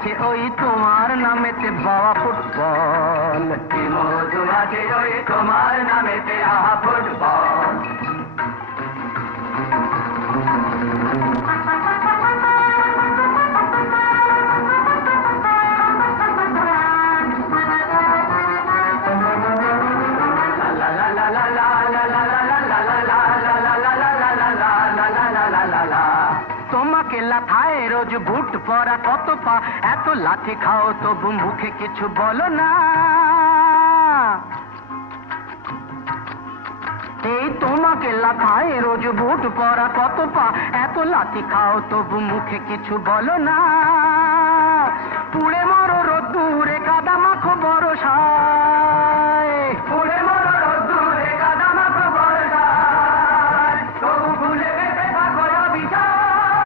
আছে ওই তোমার নামেতে বাবা ফুটবল, কি মধু আছে ওই তোমার নামেতে আহা ফুটবল। তোমাকে লাথায় রোজ বুট পরা কত পা, এত লাঠি খাও তবু মুখে কিছু বলো না। এই তোমাকে লাথায় রোজ বুট পরা কত পা, এত লাঠি খাও তবু মুখে কিছু বলো না। পুড়ে মরো রোদ্দুরে